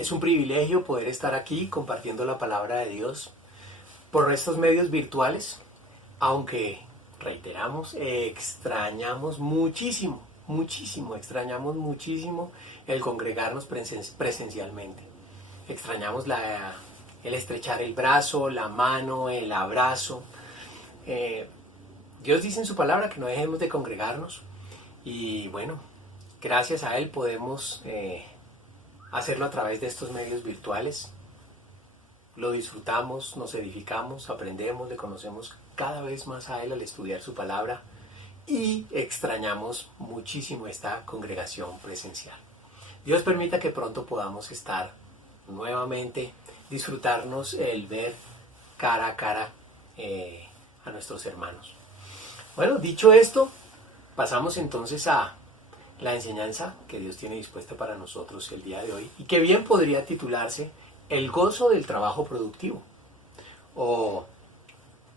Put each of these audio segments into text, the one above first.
Es un privilegio poder estar aquí compartiendo la palabra de Dios por estos medios virtuales, aunque reiteramos, extrañamos muchísimo, extrañamos muchísimo el congregarnos presencialmente. Extrañamos el estrechar el brazo, la mano, el abrazo. Dios dice en su palabra que no dejemos de congregarnos y bueno, gracias a Él podemos hacerlo a través de estos medios virtuales. Lo disfrutamos, nos edificamos, aprendemos, le conocemos cada vez más a Él al estudiar su palabra y extrañamos muchísimo esta congregación presencial. Dios permita que pronto podamos estar nuevamente, disfrutarnos el ver cara a cara a nuestros hermanos. Bueno, dicho esto, pasamos entonces a la enseñanza que Dios tiene dispuesta para nosotros el día de hoy y que bien podría titularse El gozo del trabajo productivo. O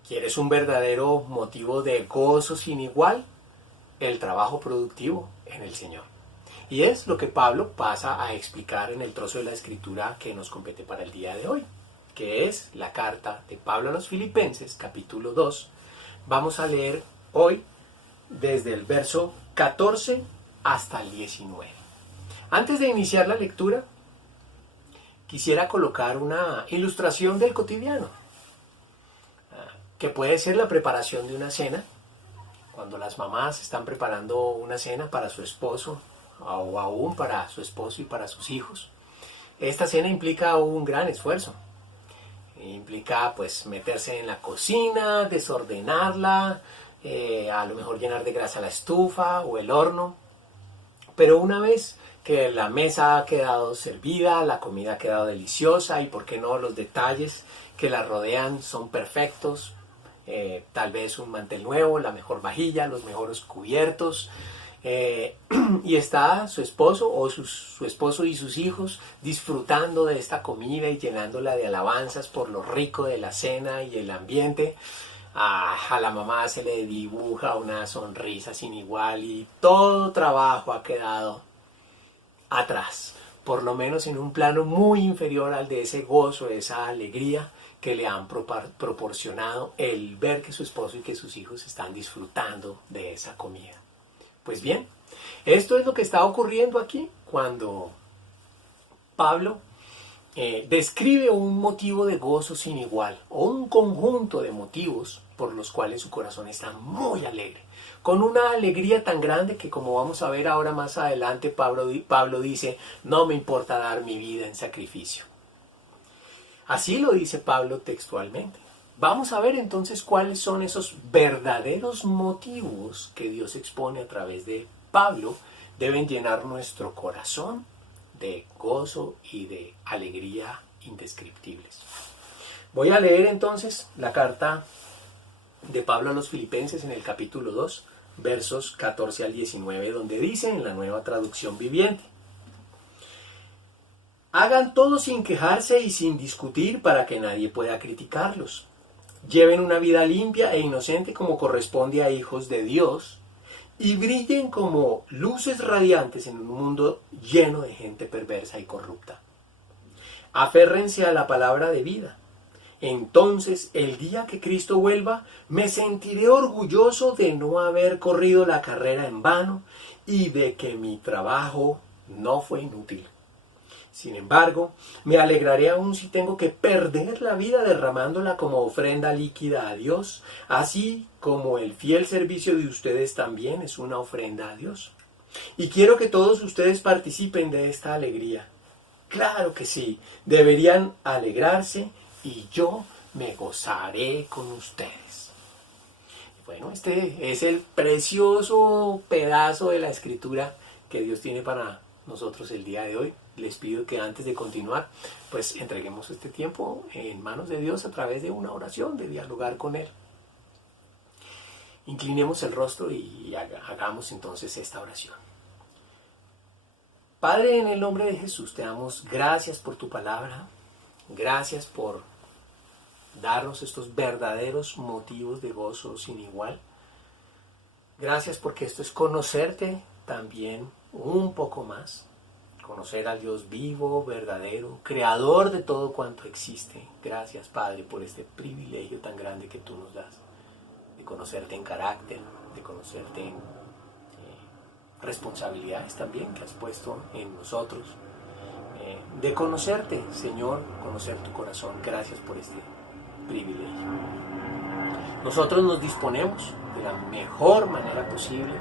¿quieres un verdadero motivo de gozo sin igual? El trabajo productivo en el Señor. Y es lo que Pablo pasa a explicar en el trozo de la escritura que nos compete para el día de hoy, que es la carta de Pablo a los Filipenses, capítulo 2. Vamos a leer hoy desde el verso 14 hasta el 19. Antes de iniciar la lectura, quisiera colocar una ilustración del cotidiano, que puede ser la preparación de una cena, cuando las mamás están preparando una cena para su esposo o aún para su esposo y para sus hijos. Esta cena implica un gran esfuerzo. Implica pues meterse en la cocina, desordenarla, a lo mejor llenar de grasa la estufa o el horno. Pero una vez que la mesa ha quedado servida, la comida ha quedado deliciosa y por qué no los detalles que la rodean son perfectos, tal vez un mantel nuevo, la mejor vajilla, los mejores cubiertos, y está su esposo o su esposo y sus hijos disfrutando de esta comida y llenándola de alabanzas por lo rico de la cena y el ambiente. A la mamá se le dibuja una sonrisa sin igual y todo trabajo ha quedado atrás, por lo menos en un plano muy inferior al de ese gozo, esa alegría que le han proporcionado el ver que su esposo y que sus hijos están disfrutando de esa comida. Pues bien, esto es lo que está ocurriendo aquí cuando Pablo describe un motivo de gozo sin igual o un conjunto de motivos por los cuales su corazón está muy alegre, con una alegría tan grande que, como vamos a ver ahora más adelante, Pablo dice: no me importa dar mi vida en sacrificio. Así lo dice Pablo textualmente. Vamos a ver entonces cuáles son esos verdaderos motivos que Dios expone a través de Pablo deben llenar nuestro corazón de gozo y de alegría indescriptibles. Voy a leer entonces la carta de Pablo a los Filipenses en el capítulo 2, versos 14 al 19, donde dice en la Nueva Traducción Viviente: hagan todo sin quejarse y sin discutir para que nadie pueda criticarlos. Lleven una vida limpia e inocente como corresponde a hijos de Dios y brillen como luces radiantes en un mundo lleno de gente perversa y corrupta. Aférrense a la palabra de vida. Entonces, el día que Cristo vuelva, me sentiré orgulloso de no haber corrido la carrera en vano y de que mi trabajo no fue inútil. Sin embargo, me alegraré aún si tengo que perder la vida derramándola como ofrenda líquida a Dios, así como el fiel servicio de ustedes también es una ofrenda a Dios. Y quiero que todos ustedes participen de esta alegría. Claro que sí, deberían alegrarse y yo me gozaré con ustedes. Bueno, este es el precioso pedazo de la escritura que Dios tiene para nosotros el día de hoy. Les pido que antes de continuar, pues entreguemos este tiempo en manos de Dios a través de una oración, de dialogar con Él. Inclinemos el rostro y hagamos entonces esta oración. Padre, en el nombre de Jesús te damos gracias por tu palabra, gracias por darnos estos verdaderos motivos de gozo sin igual. Gracias porque esto es conocerte también un poco más. conocer al Dios vivo, verdadero, creador de todo cuanto existe. Gracias, Padre, por este privilegio tan grande que tú nos das, de conocerte en carácter, de conocerte en responsabilidades también que has puesto en nosotros, de conocerte, Señor, conocer tu corazón. Gracias por este privilegio. Nosotros nos disponemos de la mejor manera posible,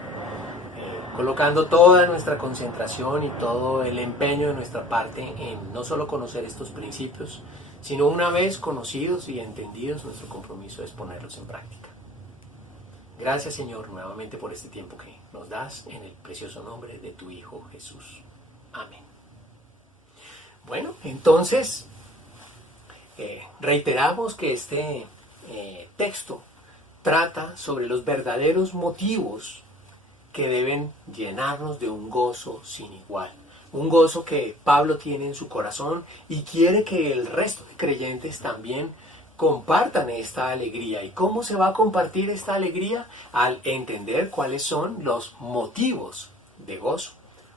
colocando toda nuestra concentración y todo el empeño de nuestra parte en no solo conocer estos principios, sino una vez conocidos y entendidos, nuestro compromiso es ponerlos en práctica. Gracias, Señor, nuevamente por este tiempo que nos das, en el precioso nombre de tu Hijo Jesús. Amén. Bueno, entonces, reiteramos que este texto trata sobre los verdaderos motivos que deben llenarnos de un gozo sin igual. Un gozo que Pablo tiene en su corazón y quiere que el resto de creyentes también compartan esta alegría. ¿Y cómo se va a compartir esta alegría? Al entender cuáles son los motivos de gozo.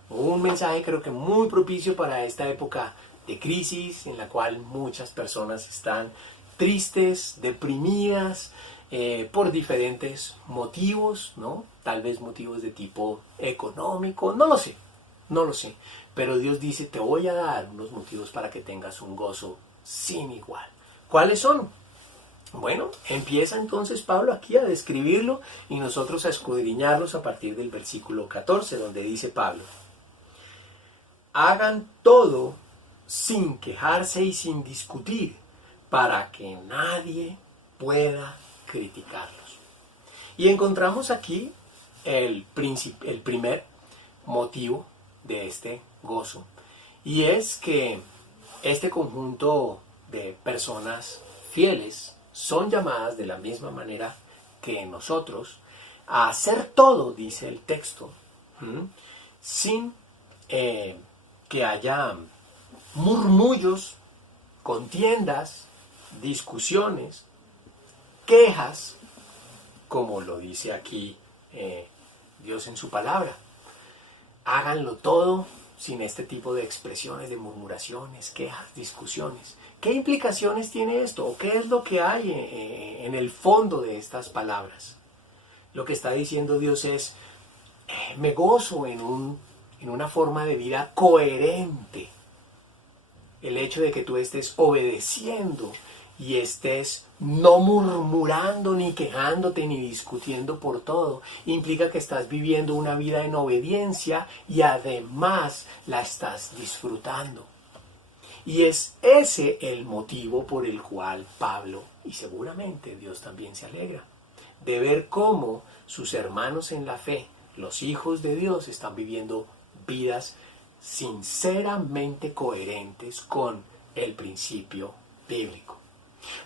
Un mensaje creo que muy propicio para esta época de crisis en la cual muchas personas están tristes, deprimidas, por diferentes motivos, ¿no? Tal vez motivos de tipo económico, no lo sé. Pero Dios dice, te voy a dar unos motivos para que tengas un gozo sin igual. ¿Cuáles son? Bueno, empieza entonces Pablo aquí a describirlo y nosotros a escudriñarlos a partir del versículo 14, donde dice Pablo: hagan todo sin quejarse y sin discutir, para que nadie pueda criticarlos. Y encontramos aquí el primer motivo de este gozo, y es que este conjunto de personas fieles son llamadas de la misma manera que nosotros a hacer todo, dice el texto, sin que haya murmullos, contiendas, discusiones, quejas, como lo dice aquí Dios en su palabra. Háganlo todo sin este tipo de expresiones, de murmuraciones, quejas, discusiones. ¿Qué implicaciones tiene esto? ¿O qué es lo que hay en el fondo de estas palabras? Lo que está diciendo Dios es, me gozo en una forma de vida coherente. El hecho de que tú estés obedeciendo y estés no murmurando, ni quejándote, ni discutiendo por todo, implica que estás viviendo una vida en obediencia y además la estás disfrutando. Y es ese el motivo por el cual Pablo, y seguramente Dios también se alegra, de ver cómo sus hermanos en la fe, los hijos de Dios, están viviendo vidas sinceramente coherentes con el principio bíblico.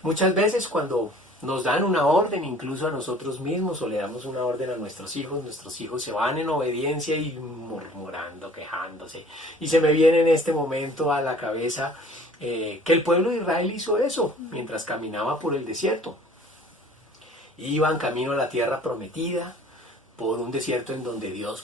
Muchas veces cuando nos dan una orden, incluso a nosotros mismos, o le damos una orden a nuestros hijos se van en obediencia y murmurando, quejándose. Y se me viene en este momento a la cabeza que el pueblo de Israel hizo eso mientras caminaba por el desierto. Iban camino a la tierra prometida, por un desierto en donde Dios,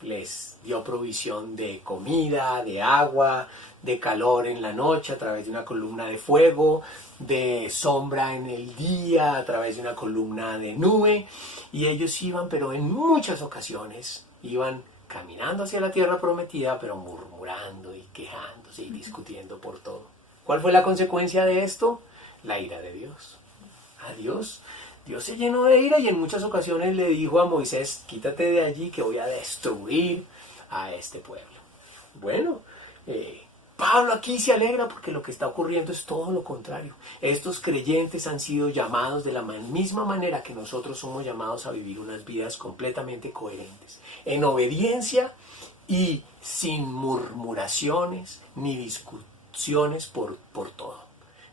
les dio provisión de comida, de agua, de calor en la noche a través de una columna de fuego, de sombra en el día a través de una columna de nube, y ellos iban, pero en muchas ocasiones iban caminando hacia la tierra prometida, pero murmurando y quejándose y discutiendo por todo. ¿Cuál fue la consecuencia de esto? La ira de Dios. Dios se llenó de ira y en muchas ocasiones le dijo a Moisés, quítate de allí que voy a destruir a este pueblo. Bueno, Pablo aquí se alegra porque lo que está ocurriendo es todo lo contrario. Estos creyentes han sido llamados de la misma manera que nosotros somos llamados a vivir unas vidas completamente coherentes, en obediencia y sin murmuraciones ni discusiones por todo.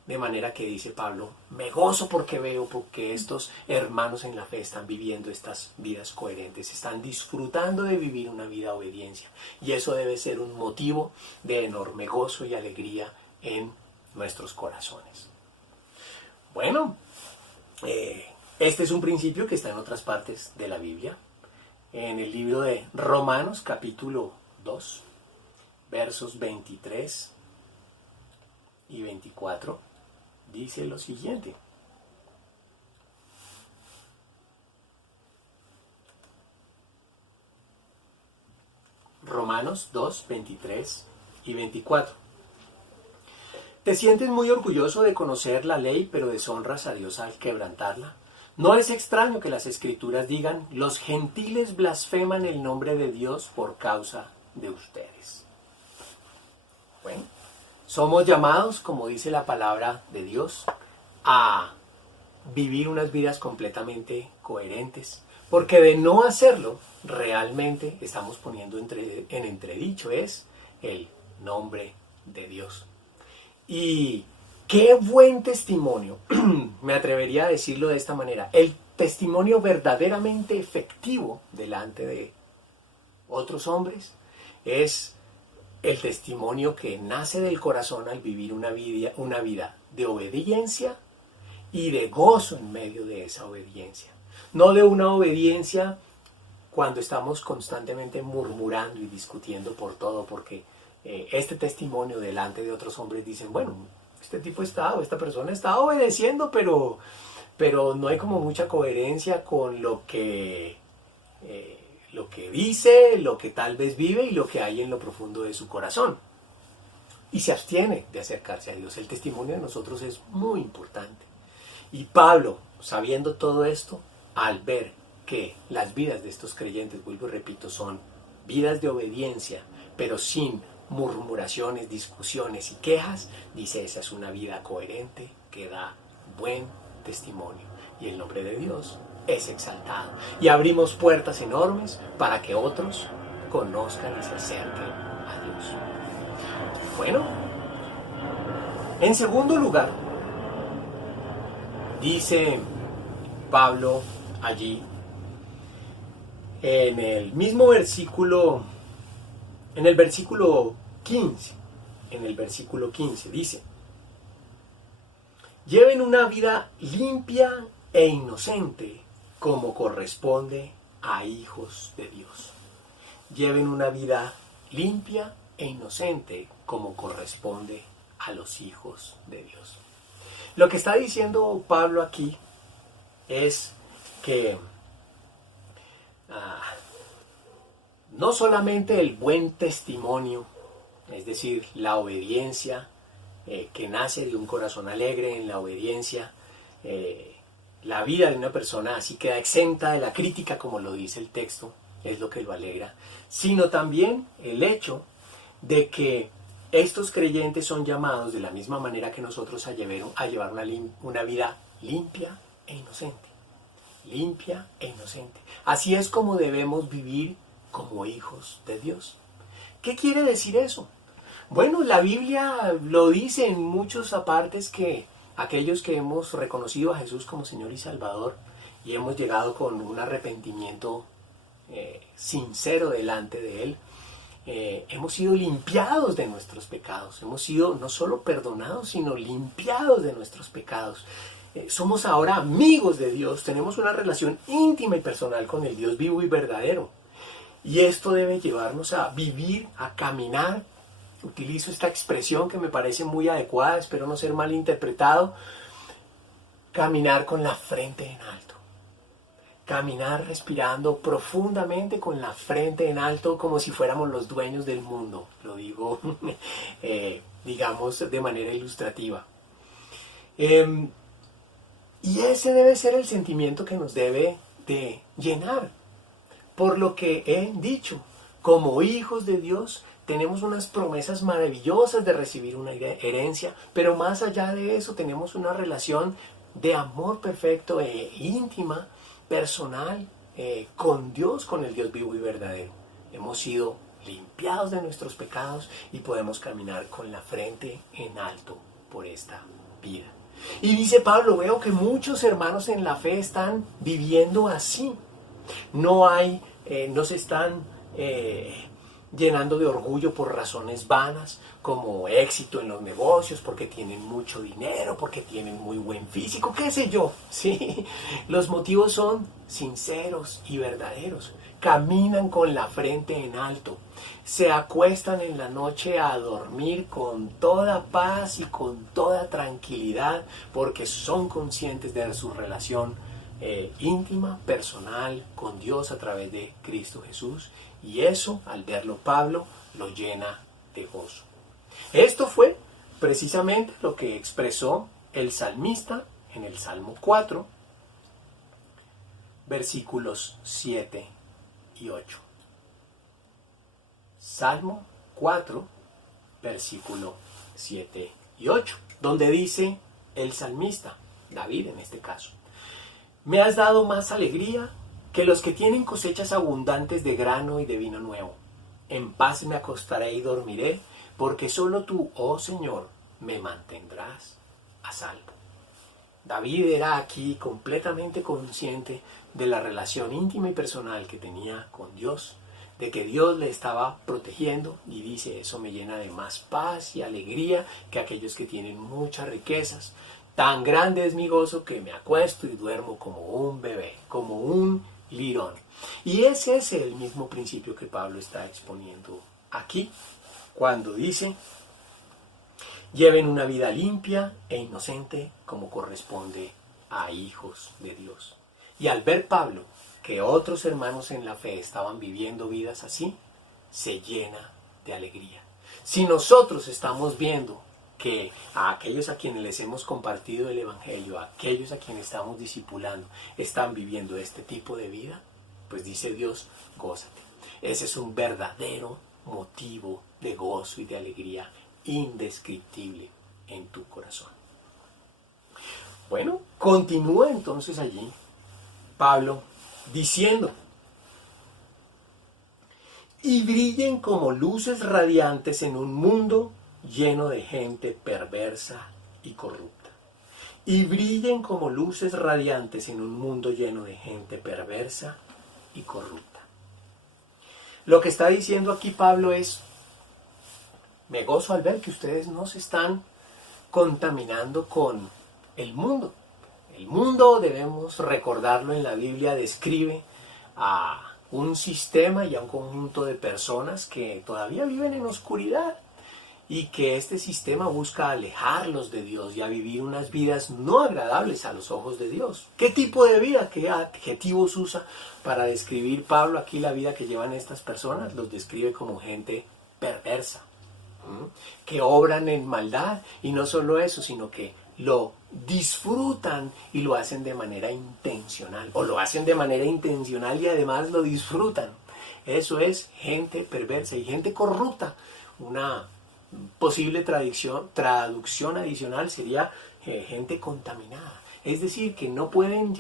De manera que dice Pablo, me gozo porque veo porque estos hermanos en la fe están viviendo estas vidas coherentes, están disfrutando de vivir una vida de obediencia. Y eso debe ser un motivo de enorme gozo y alegría en nuestros corazones. Bueno, este es un principio que está en otras partes de la Biblia. En el libro de Romanos, capítulo 2, versos 23 y 24, dice lo siguiente. Romanos 2, 23 y 24. Te sientes muy orgulloso de conocer la ley, pero deshonras a Dios al quebrantarla. No es extraño que las Escrituras digan, los gentiles blasfeman el nombre de Dios por causa de ustedes. Bueno, somos llamados, como dice la palabra de Dios, a vivir unas vidas completamente coherentes, porque de no hacerlo, realmente estamos poniendo en entredicho es el nombre de Dios. Y qué buen testimonio, me atrevería a decirlo de esta manera, el testimonio verdaderamente efectivo delante de otros hombres es el testimonio que nace del corazón al vivir una vida de obediencia y de gozo en medio de esa obediencia. No de una obediencia cuando estamos constantemente murmurando y discutiendo por todo, porque este testimonio delante de otros hombres dicen, bueno, este tipo esta persona está obedeciendo, pero no hay como mucha coherencia con lo que dice, lo que tal vez vive y lo que hay en lo profundo de su corazón. Y se abstiene de acercarse a Dios. El testimonio de nosotros es muy importante. Y Pablo, sabiendo todo esto, al ver que las vidas de estos creyentes, vuelvo y repito, son vidas de obediencia, pero sin murmuraciones, discusiones y quejas, dice, esa es una vida coherente que da buen testimonio. Y el nombre de Dios es exaltado. Y abrimos puertas enormes para que otros conozcan y se acerquen a Dios. Bueno, en segundo lugar, dice Pablo allí, en el mismo versículo, en el versículo 15, dice, lleven una vida limpia e inocente como corresponde a hijos de Dios. Lleven una vida limpia e inocente como corresponde a los hijos de Dios. Lo que está diciendo Pablo aquí es que no solamente el buen testimonio, es decir, la obediencia que nace de un corazón alegre, en la obediencia, la vida de una persona así queda exenta de la crítica, como lo dice el texto, es lo que lo alegra, sino también el hecho de que estos creyentes son llamados de la misma manera que nosotros a llevar una vida limpia e inocente. Limpia e inocente. Así es como debemos vivir como hijos de Dios. ¿Qué quiere decir eso? Bueno, la Biblia lo dice en muchos apartes que aquellos que hemos reconocido a Jesús como Señor y Salvador y hemos llegado con un arrepentimiento sincero delante de Él, hemos sido limpiados de nuestros pecados, hemos sido no solo perdonados, sino limpiados de nuestros pecados. Somos ahora amigos de Dios, tenemos una relación íntima y personal con el Dios vivo y verdadero. Y esto debe llevarnos a vivir, a caminar. Utilizo esta expresión que me parece muy adecuada, espero no ser mal interpretado. Caminar con la frente en alto. Caminar respirando profundamente con la frente en alto como si fuéramos los dueños del mundo. Lo digo, digamos, de manera ilustrativa. Y ese debe ser el sentimiento que nos debe de llenar. Por lo que he dicho, como hijos de Dios, tenemos unas promesas maravillosas de recibir una herencia, pero más allá de eso tenemos una relación de amor perfecto e íntima, personal, con Dios, con el Dios vivo y verdadero. Hemos sido limpiados de nuestros pecados y podemos caminar con la frente en alto por esta vida. Y dice Pablo, veo que muchos hermanos en la fe están viviendo así. No se están llenando de orgullo por razones vanas, como éxito en los negocios, porque tienen mucho dinero, porque tienen muy buen físico, qué sé yo. ¿Sí? Los motivos son sinceros y verdaderos. caminan con la frente en alto, se acuestan en la noche a dormir con toda paz y con toda tranquilidad, porque son conscientes de su relación íntima, personal con Dios a través de Cristo Jesús, y eso, al verlo Pablo, lo llena de gozo. Esto fue precisamente lo que expresó el salmista en el Salmo 4, versículos 7 y 8. Salmo 4, versículo 7 y 8, donde dice el salmista, David en este caso: me has dado más alegría que los que tienen cosechas abundantes de grano y de vino nuevo. En paz me acostaré y dormiré, porque solo tú, oh Señor, me mantendrás a salvo. David era aquí completamente consciente de la relación íntima y personal que tenía con Dios, de que Dios le estaba protegiendo, y dice: eso me llena de más paz y alegría que aquellos que tienen muchas riquezas. Tan grande es mi gozo que me acuesto y duermo como un bebé, como un lirón. Y ese es el mismo principio que Pablo está exponiendo aquí, cuando dice: lleven una vida limpia e inocente como corresponde a hijos de Dios. Y al ver Pablo que otros hermanos en la fe estaban viviendo vidas así, se llena de alegría. Si nosotros estamos viendo que a aquellos a quienes les hemos compartido el Evangelio, a aquellos a quienes estamos discipulando, están viviendo este tipo de vida, pues dice Dios: gózate. Ese es un verdadero motivo de gozo y de alegría indescriptible en tu corazón. Bueno, continúa entonces allí Pablo diciendo: y brillen como luces radiantes en un mundo lleno de gente perversa y corrupta. Y brillen como luces radiantes en un mundo lleno de gente perversa y corrupta. Lo que está diciendo aquí Pablo es: me gozo al ver que ustedes no se están contaminando con el mundo. El mundo, debemos recordarlo, en la Biblia describe a un sistema y a un conjunto de personas que todavía viven en oscuridad, y que este sistema busca alejarlos de Dios y a vivir unas vidas no agradables a los ojos de Dios. ¿Qué tipo de vida? ¿Qué adjetivos usa para describir Pablo aquí la vida que llevan estas personas? Los describe como gente perversa, que obran en maldad, y no solo eso, sino que lo disfrutan y lo hacen de manera intencional, o lo hacen de manera intencional y además lo disfrutan. Eso es gente perversa y gente corrupta. Una posible traducción adicional sería gente contaminada. Es decir, que no pueden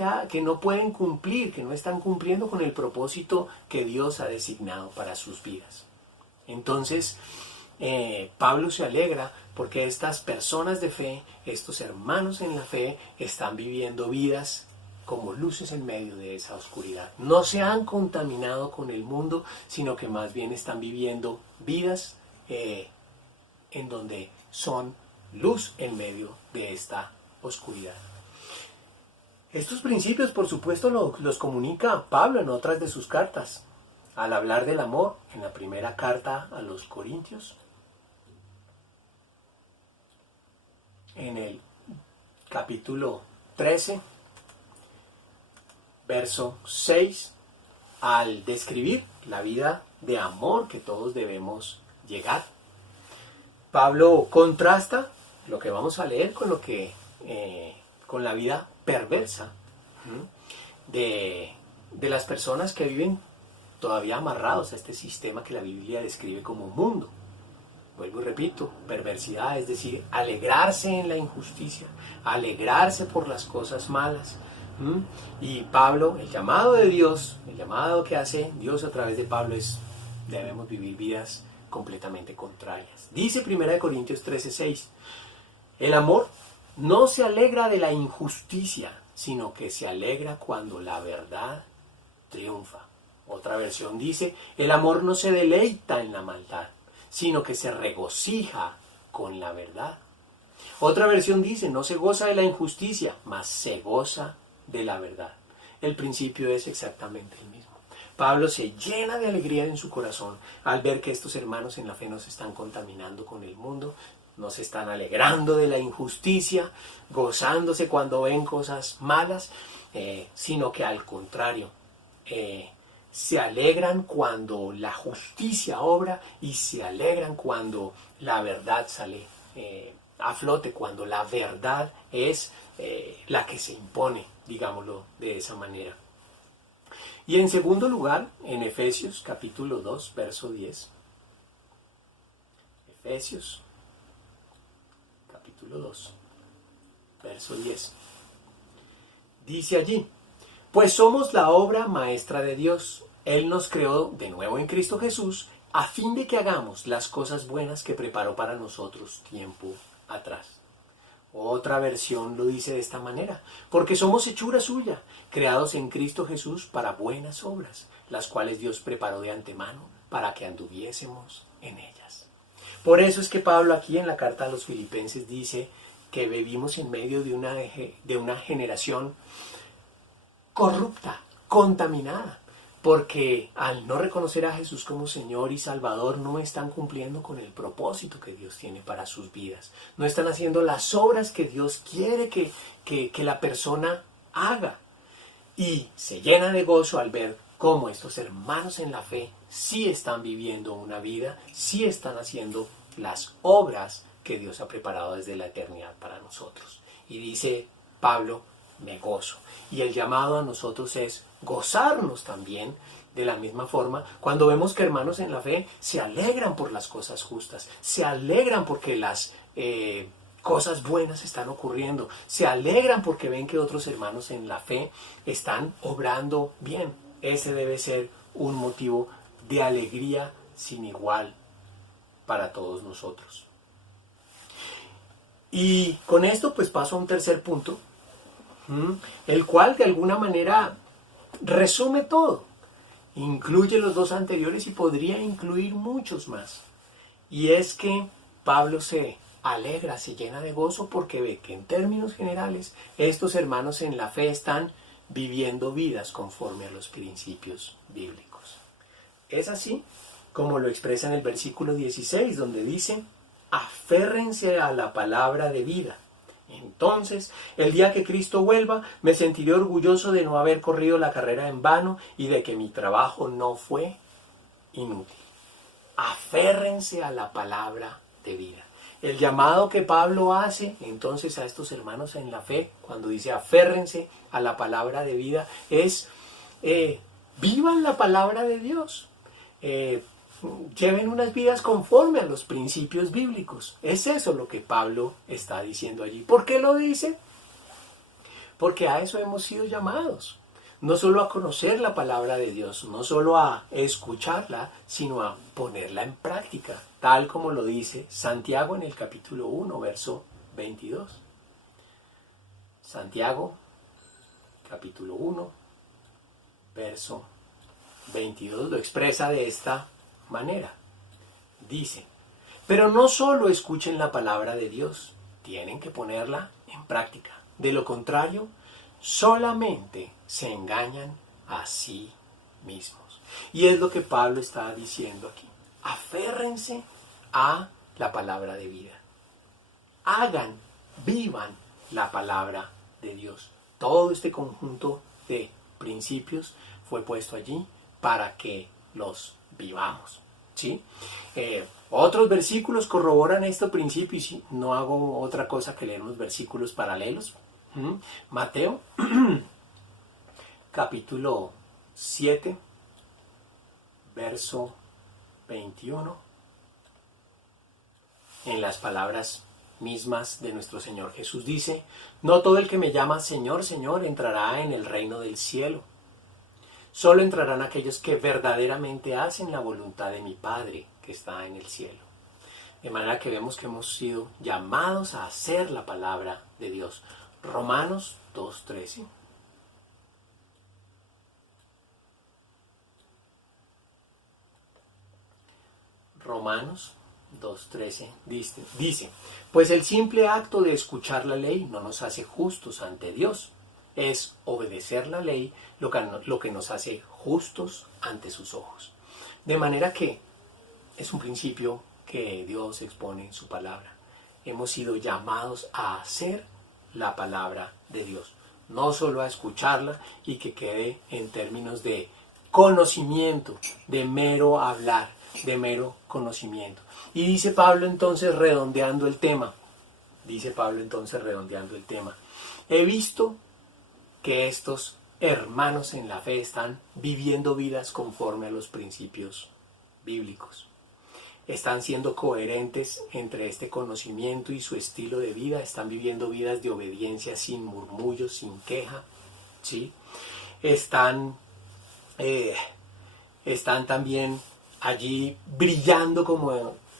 cumplir, que no están cumpliendo con el propósito que Dios ha designado para sus vidas. Entonces, Pablo se alegra porque estas personas de fe, estos hermanos en la fe, están viviendo vidas como luces en medio de esa oscuridad. No se han contaminado con el mundo, sino que más bien están viviendo vidas en donde son luz en medio de esta oscuridad. Estos principios, por supuesto, los comunica Pablo en otras de sus cartas. Al hablar del amor, en la primera carta a los Corintios, en el capítulo 13, verso 6, al describir la vida de amor que todos debemos llegar, Pablo contrasta lo que vamos a leer con con la vida perversa de las personas que viven todavía amarrados a este sistema que la Biblia describe como mundo. Vuelvo y repito: perversidad, es decir, alegrarse en la injusticia, alegrarse por las cosas malas. Y Pablo, el llamado de Dios, el llamado que hace Dios a través de Pablo es: debemos vivir vidas completamente contrarias. Dice 1 Corintios 13:6, el amor no se alegra de la injusticia, sino que se alegra cuando la verdad triunfa. Otra versión dice: el amor no se deleita en la maldad, sino que se regocija con la verdad. Otra versión dice: no se goza de la injusticia, mas se goza de la verdad. El principio es exactamente el mismo. Pablo se llena de alegría en su corazón al ver que estos hermanos en la fe no se están contaminando con el mundo, no se están alegrando de la injusticia, gozándose cuando ven cosas malas, sino que al contrario, se alegran cuando la justicia obra y se alegran cuando la verdad sale a flote, cuando la verdad es la que se impone, digámoslo de esa manera. Y en segundo lugar, en Efesios capítulo 2, verso 10. Efesios capítulo 2, verso 10. Dice allí: pues somos la obra maestra de Dios. Él nos creó de nuevo en Cristo Jesús a fin de que hagamos las cosas buenas que preparó para nosotros tiempo atrás. Otra versión lo dice de esta manera: porque somos hechura suya, creados en Cristo Jesús para buenas obras, las cuales Dios preparó de antemano para que anduviésemos en ellas. Por eso es que Pablo aquí en la carta a los Filipenses dice que vivimos en medio de una generación corrupta, contaminada, porque al no reconocer a Jesús como Señor y Salvador no están cumpliendo con el propósito que Dios tiene para sus vidas, no están haciendo las obras que Dios quiere que la persona haga, y se llena de gozo al ver cómo estos hermanos en la fe sí están viviendo una vida, sí están haciendo las obras que Dios ha preparado desde la eternidad para nosotros. Y dice Pablo: me gozo. Y el llamado a nosotros es gozarnos también de la misma forma cuando vemos que hermanos en la fe se alegran por las cosas justas, se alegran porque las cosas buenas están ocurriendo, se alegran porque ven que otros hermanos en la fe están obrando bien. Ese debe ser un motivo de alegría sin igual para todos nosotros. Y con esto pues paso a un tercer punto, el cual de alguna manera resume todo, incluye los dos anteriores y podría incluir muchos más. Y es que Pablo se alegra, se llena de gozo porque ve que en términos generales estos hermanos en la fe están viviendo vidas conforme a los principios bíblicos. Es así como lo expresa en el versículo 16, donde dice: aférrense a la palabra de vida. Entonces, el día que Cristo vuelva, me sentiré orgulloso de no haber corrido la carrera en vano y de que mi trabajo no fue inútil. Aférrense a la palabra de vida. El llamado que Pablo hace entonces a estos hermanos en la fe, cuando dice aférrense a la palabra de vida, es vivan la palabra de Dios. Lleven unas vidas conforme a los principios bíblicos. Es eso lo que Pablo está diciendo allí. ¿Por qué lo dice? Porque a eso hemos sido llamados. No solo a conocer la palabra de Dios, no solo a escucharla, sino a ponerla en práctica, tal como lo dice Santiago en el capítulo 1, verso 22. Santiago, capítulo 1, verso 22, lo expresa de esta manera. Dice: pero no solo escuchen la palabra de Dios, tienen que ponerla en práctica. De lo contrario, solamente se engañan a sí mismos. Y es lo que Pablo está diciendo aquí. Aférrense a la palabra de vida. Hagan, vivan la palabra de Dios. Todo este conjunto de principios fue puesto allí para que los vivamos, ¿sí? Otros versículos corroboran este principio y sí, no hago otra cosa que leer unos versículos paralelos. Mateo, capítulo 7, verso 21, en las palabras mismas de nuestro Señor Jesús dice: no todo el que me llama Señor, Señor entrará en el reino del cielo. Solo entrarán aquellos que verdaderamente hacen la voluntad de mi Padre que está en el cielo. De manera que vemos que hemos sido llamados a hacer la palabra de Dios. Romanos 2:13. Romanos 2:13 dice: pues el simple acto de escuchar la ley no nos hace justos ante Dios, Es obedecer la ley lo que nos hace justos ante sus ojos. De manera que es un principio que Dios expone en su palabra. Hemos sido llamados a hacer la palabra de Dios, no solo a escucharla y que quede en términos de conocimiento, de mero hablar, de mero conocimiento. Y dice Pablo entonces redondeando el tema, he visto que estos hermanos en la fe están viviendo vidas conforme a los principios bíblicos. Están siendo coherentes entre este conocimiento y su estilo de vida, están viviendo vidas de obediencia sin murmullos, sin queja, ¿sí? Están también allí brillando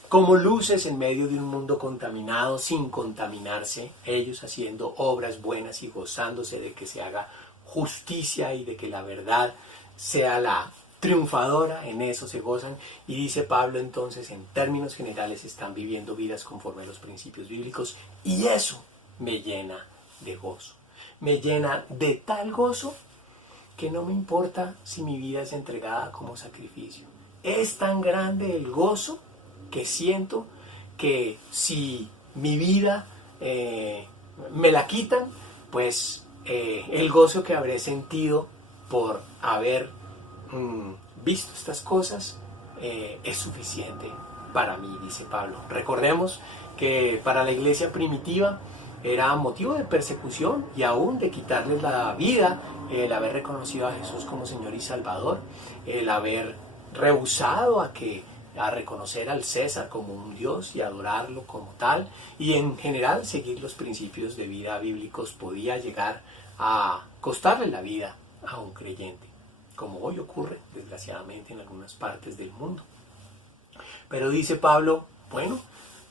como luces en medio de un mundo contaminado, sin contaminarse, ellos haciendo obras buenas y gozándose de que se haga justicia y de que la verdad sea la triunfadora, en eso se gozan. Y dice Pablo entonces, en términos generales, están viviendo vidas conforme a los principios bíblicos, y eso me llena de gozo, me llena de tal gozo que no me importa si mi vida es entregada como sacrificio. Es tan grande el gozo que siento que si mi vida me la quitan, pues el gozo que habré sentido por haber visto estas cosas es suficiente para mí, dice Pablo. Recordemos que para la iglesia primitiva era motivo de persecución y aún de quitarles la vida el haber reconocido a Jesús como Señor y Salvador, el haber rehusado a reconocer al César como un Dios y adorarlo como tal, y en general seguir los principios de vida bíblicos podía llegar a costarle la vida a un creyente, como hoy ocurre desgraciadamente en algunas partes del mundo. Pero dice Pablo, bueno,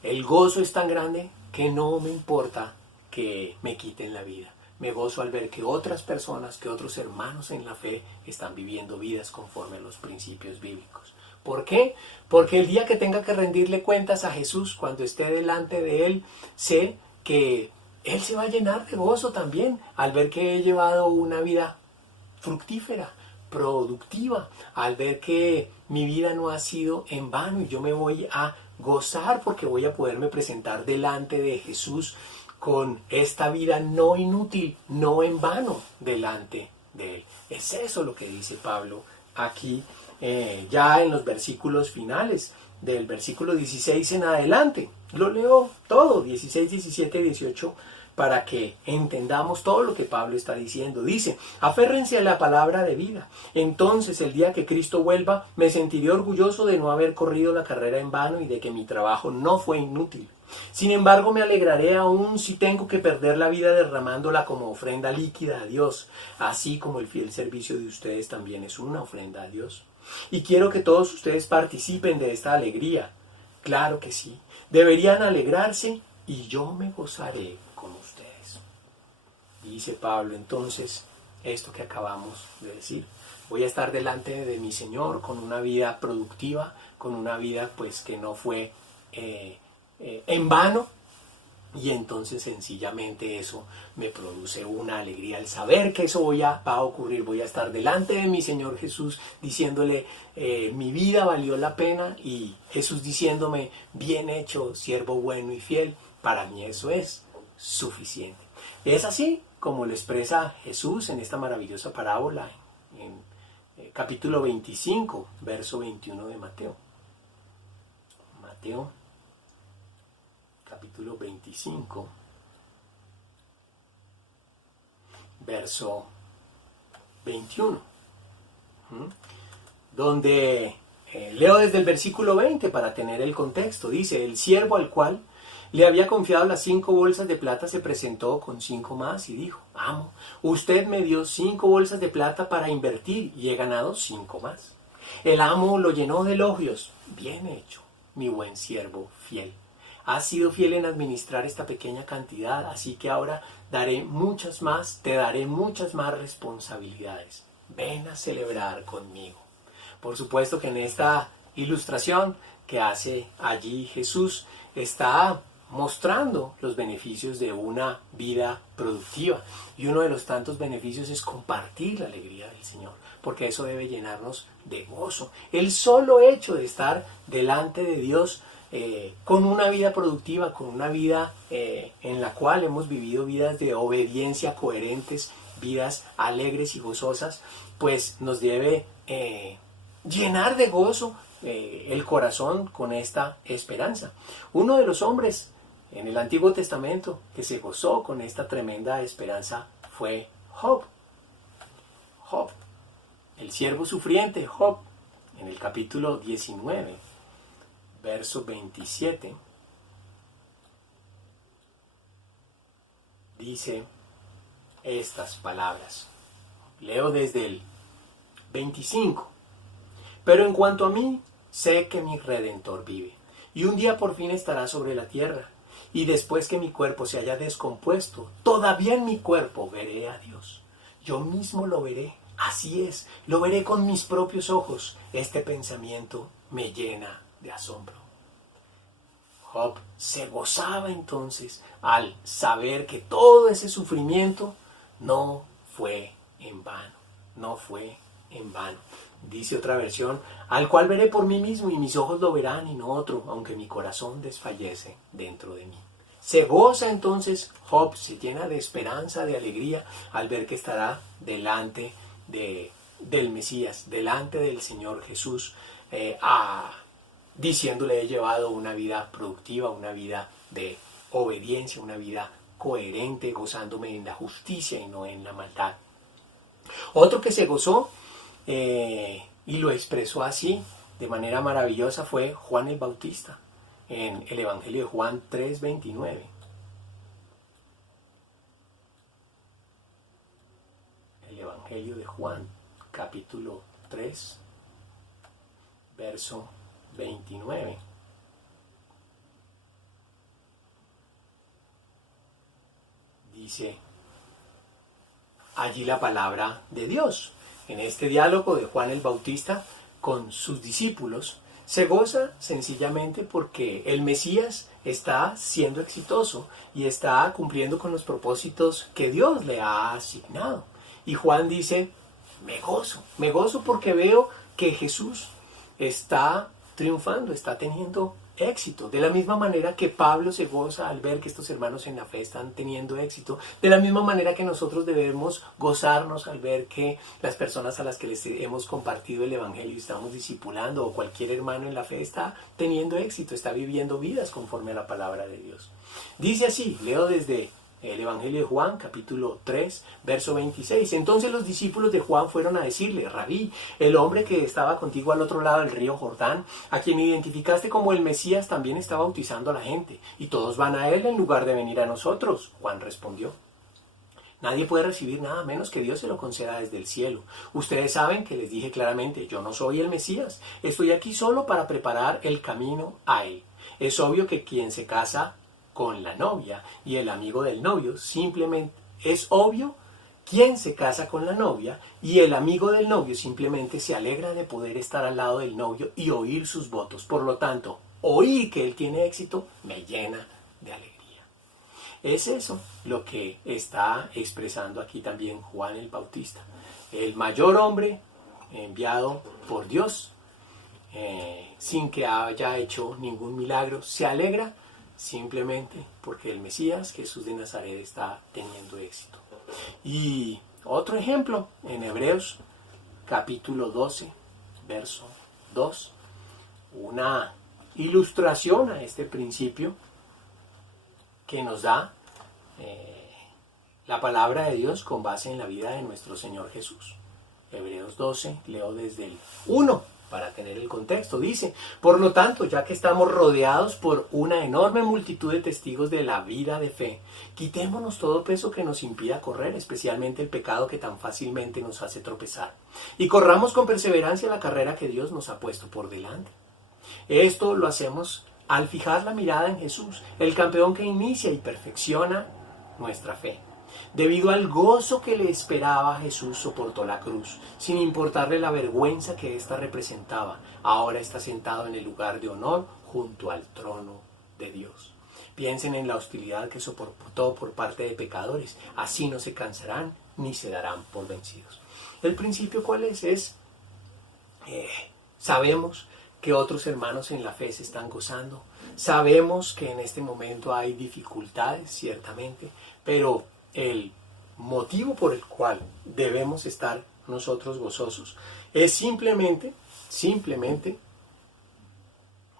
el gozo es tan grande que no me importa que me quiten la vida. Me gozo al ver que otras personas, que otros hermanos en la fe están viviendo vidas conforme a los principios bíblicos. ¿Por qué? Porque el día que tenga que rendirle cuentas a Jesús, cuando esté delante de Él, sé que Él se va a llenar de gozo también al ver que he llevado una vida fructífera, productiva, al ver que mi vida no ha sido en vano y yo me voy a gozar porque voy a poderme presentar delante de Jesús con esta vida no inútil, no en vano delante de Él. Es eso lo que dice Pablo aquí, ya en los versículos finales, del versículo 16 en adelante. Lo leo todo, 16, 17, 18, para que entendamos todo lo que Pablo está diciendo. Dice, aférrense a la palabra de vida. Entonces, el día que Cristo vuelva, me sentiré orgulloso de no haber corrido la carrera en vano y de que mi trabajo no fue inútil. Sin embargo, me alegraré aún si tengo que perder la vida derramándola como ofrenda líquida a Dios, así como el fiel servicio de ustedes también es una ofrenda a Dios. Y quiero que todos ustedes participen de esta alegría. Claro que sí, deberían alegrarse y yo me gozaré con ustedes. Dice Pablo entonces esto que acabamos de decir. Voy a estar delante de mi Señor con una vida productiva, con una vida pues que no fue en vano, y entonces sencillamente eso me produce una alegría, el saber que eso va a ocurrir. Voy a estar delante de mi Señor Jesús diciéndole mi vida valió la pena, y Jesús diciéndome bien hecho, siervo bueno y fiel. Para mí eso es suficiente. Es así como lo expresa Jesús en esta maravillosa parábola en capítulo 25, verso 21 de Mateo. Mateo capítulo 25, verso 21, donde leo desde el versículo 20 para tener el contexto. Dice, el siervo al cual le había confiado las 5 bolsas de plata se presentó con 5 más y dijo, amo, usted me dio 5 bolsas de plata para invertir y he ganado 5 más. El amo lo llenó de elogios. Bien hecho, mi buen siervo fiel. Has sido fiel en administrar esta pequeña cantidad, así que ahora te daré muchas más responsabilidades. Ven a celebrar conmigo. Por supuesto que en esta ilustración que hace allí Jesús está mostrando los beneficios de una vida productiva. Y uno de los tantos beneficios es compartir la alegría del Señor, porque eso debe llenarnos de gozo. El solo hecho de estar delante de Dios con una vida productiva, con una vida en la cual hemos vivido vidas de obediencia coherentes, vidas alegres y gozosas, pues nos debe llenar de gozo el corazón con esta esperanza. Uno de los hombres en el Antiguo Testamento que se gozó con esta tremenda esperanza fue Job. Job, el siervo sufriente Job, en el capítulo 19, verso 27, dice estas palabras. Leo desde el 25. Pero en cuanto a mí, sé que mi Redentor vive, y un día por fin estará sobre la tierra, y después que mi cuerpo se haya descompuesto, todavía en mi cuerpo veré a Dios. Yo mismo lo veré, así es, lo veré con mis propios ojos. Este pensamiento me llena de asombro. Job se gozaba entonces al saber que todo ese sufrimiento no fue en vano, no fue en vano. Dice otra versión, al cual veré por mí mismo y mis ojos lo verán y no otro, aunque mi corazón desfallece dentro de mí. Se goza entonces Job, se llena de esperanza, de alegría, al ver que estará delante del Mesías, delante del Señor Jesús, diciéndole: he llevado una vida productiva, una vida de obediencia, una vida coherente, gozándome en la justicia y no en la maldad. Otro que se gozó y lo expresó así de manera maravillosa fue Juan el Bautista en el Evangelio de Juan 3:29. El Evangelio de Juan, capítulo 3, verso 29. Dice allí la palabra de Dios. En este diálogo de Juan el Bautista con sus discípulos, se goza sencillamente porque el Mesías está siendo exitoso y está cumpliendo con los propósitos que Dios le ha asignado. Y Juan dice: me gozo porque veo que Jesús está triunfando, está teniendo éxito. De la misma manera que Pablo se goza al ver que estos hermanos en la fe están teniendo éxito, de la misma manera que nosotros debemos gozarnos al ver que las personas a las que les hemos compartido el Evangelio y estamos discipulando, o cualquier hermano en la fe, está teniendo éxito, está viviendo vidas conforme a la palabra de Dios. Dice así, leo desde el Evangelio de Juan, capítulo 3, verso 26. Entonces los discípulos de Juan fueron a decirle: Rabí, el hombre que estaba contigo al otro lado del río Jordán, a quien identificaste como el Mesías, también está bautizando a la gente, y todos van a él en lugar de venir a nosotros. Juan respondió: nadie puede recibir nada menos que Dios se lo conceda desde el cielo. Ustedes saben que les dije claramente: yo no soy el Mesías, estoy aquí solo para preparar el camino a él. Es obvio que quien se casa con la novia y el amigo del novio, simplemente se alegra de poder estar al lado del novio y oír sus votos. Por lo tanto, oír que él tiene éxito me llena de alegría. Es eso lo que está expresando aquí también Juan el Bautista, el mayor hombre enviado por Dios, sin que haya hecho ningún milagro. Se alegra simplemente porque el Mesías, Jesús de Nazaret, está teniendo éxito. Y otro ejemplo, en Hebreos capítulo 12, verso 2, una ilustración a este principio que nos da la palabra de Dios con base en la vida de nuestro Señor Jesús. Hebreos 12, leo desde el 1. Para tener el contexto, dice: por lo tanto, ya que estamos rodeados por una enorme multitud de testigos de la vida de fe, quitémonos todo peso que nos impida correr, especialmente el pecado que tan fácilmente nos hace tropezar, y corramos con perseverancia la carrera que Dios nos ha puesto por delante. Esto lo hacemos al fijar la mirada en Jesús, el campeón que inicia y perfecciona nuestra fe. Debido al gozo que le esperaba, Jesús soportó la cruz, sin importarle la vergüenza que ésta representaba. Ahora está sentado en el lugar de honor junto al trono de Dios. Piensen en la hostilidad que soportó por parte de pecadores. Así no se cansarán ni se darán por vencidos. ¿El principio cuál es? Sabemos que otros hermanos en la fe se están gozando. Sabemos que en este momento hay dificultades, ciertamente, pero el motivo por el cual debemos estar nosotros gozosos es simplemente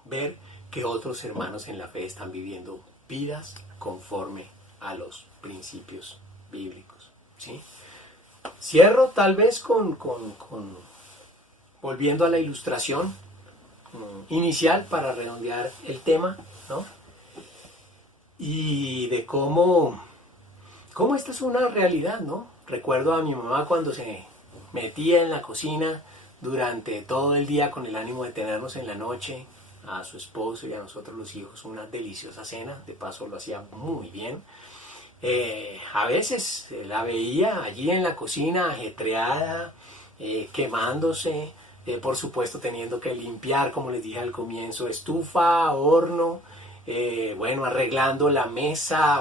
ver que otros hermanos en la fe están viviendo vidas conforme a los principios bíblicos, ¿sí? Cierro tal vez volviendo a la ilustración inicial para redondear el tema, ¿no? Y de cómo esta es una realidad, ¿no? Recuerdo a mi mamá cuando se metía en la cocina durante todo el día con el ánimo de tenernos en la noche, a su esposo y a nosotros los hijos, una deliciosa cena. De paso lo hacía muy bien. A veces la veía allí en la cocina ajetreada, quemándose, por supuesto teniendo que limpiar, como les dije al comienzo, estufa, horno, arreglando la mesa,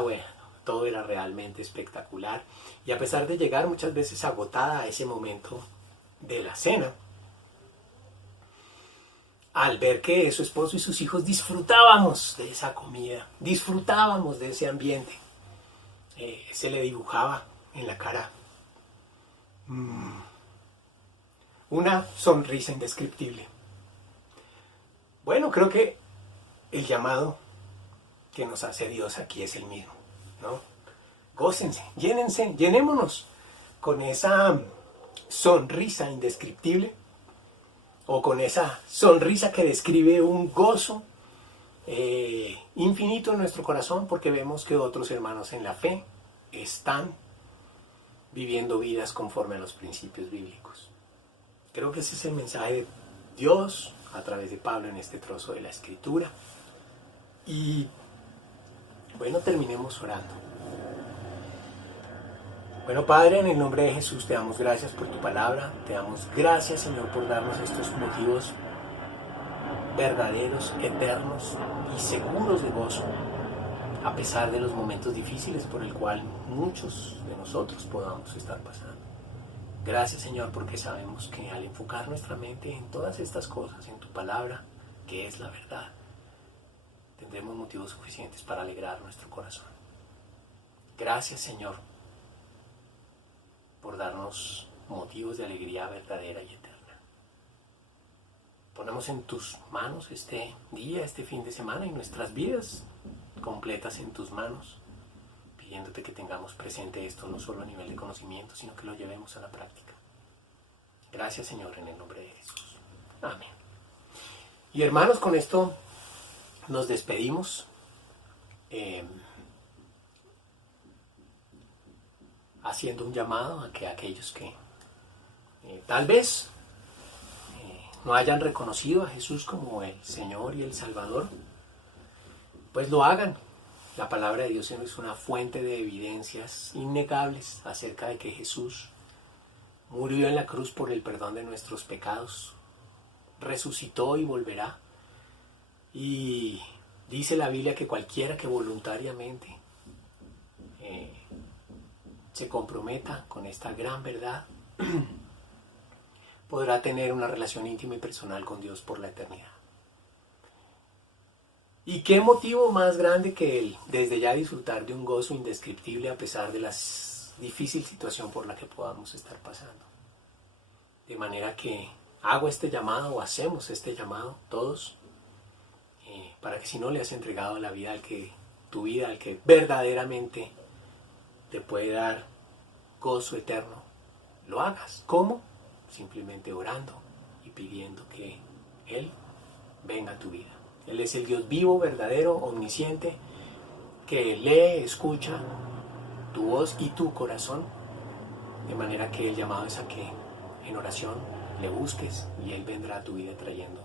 todo era realmente espectacular. Y a pesar de llegar muchas veces agotada a ese momento de la cena, al ver que su esposo y sus hijos disfrutábamos de esa comida, disfrutábamos de ese ambiente, se le dibujaba en la cara una sonrisa indescriptible. Bueno, creo que el llamado que nos hace Dios aquí es el mismo, ¿no? Gócense, llénense, llenémonos con esa sonrisa indescriptible, o con esa sonrisa que describe un gozo infinito en nuestro corazón, porque vemos que otros hermanos en la fe están viviendo vidas conforme a los principios bíblicos. Creo que ese es el mensaje de Dios a través de Pablo en este trozo de la Escritura. Y bueno, terminemos orando. Bueno, Padre, en el nombre de Jesús te damos gracias por tu palabra, te damos gracias, Señor, por darnos estos motivos verdaderos, eternos y seguros de gozo, a pesar de los momentos difíciles por el cual muchos de nosotros podamos estar pasando. Gracias, Señor, porque sabemos que al enfocar nuestra mente en todas estas cosas, en tu palabra, que es la verdad, tendremos motivos suficientes para alegrar nuestro corazón. Gracias, Señor, por darnos motivos de alegría verdadera y eterna. Ponemos en tus manos este día, este fin de semana y nuestras vidas completas en tus manos, pidiéndote que tengamos presente esto no solo a nivel de conocimiento, sino que lo llevemos a la práctica. Gracias, Señor, en el nombre de Jesús. Amén. Y hermanos, con esto nos despedimos. Haciendo un llamado a que aquellos que tal vez no hayan reconocido a Jesús como el Señor y el Salvador, pues lo hagan. La palabra de Dios es una fuente de evidencias innegables acerca de que Jesús murió en la cruz por el perdón de nuestros pecados, resucitó y volverá. Y dice la Biblia que cualquiera que voluntariamente se comprometa con esta gran verdad podrá tener una relación íntima y personal con Dios por la eternidad. ¿Y qué motivo más grande que el desde ya disfrutar de un gozo indescriptible a pesar de la difícil situación por la que podamos estar pasando? De manera que hago este llamado, o hacemos este llamado todos, para que si no le has entregado la vida al que verdaderamente te puede dar gozo eterno, lo hagas. ¿Cómo? Simplemente orando y pidiendo que Él venga a tu vida. Él es el Dios vivo, verdadero, omnisciente, que lee, escucha tu voz y tu corazón, de manera que el llamado es a que en oración le busques y Él vendrá a tu vida trayendo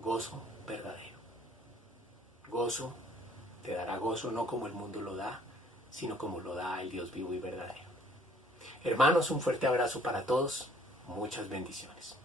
gozo verdadero. Gozo, te dará gozo no como el mundo lo da, sino como lo da el Dios vivo y verdadero. Hermanos, un fuerte abrazo para todos. Muchas bendiciones.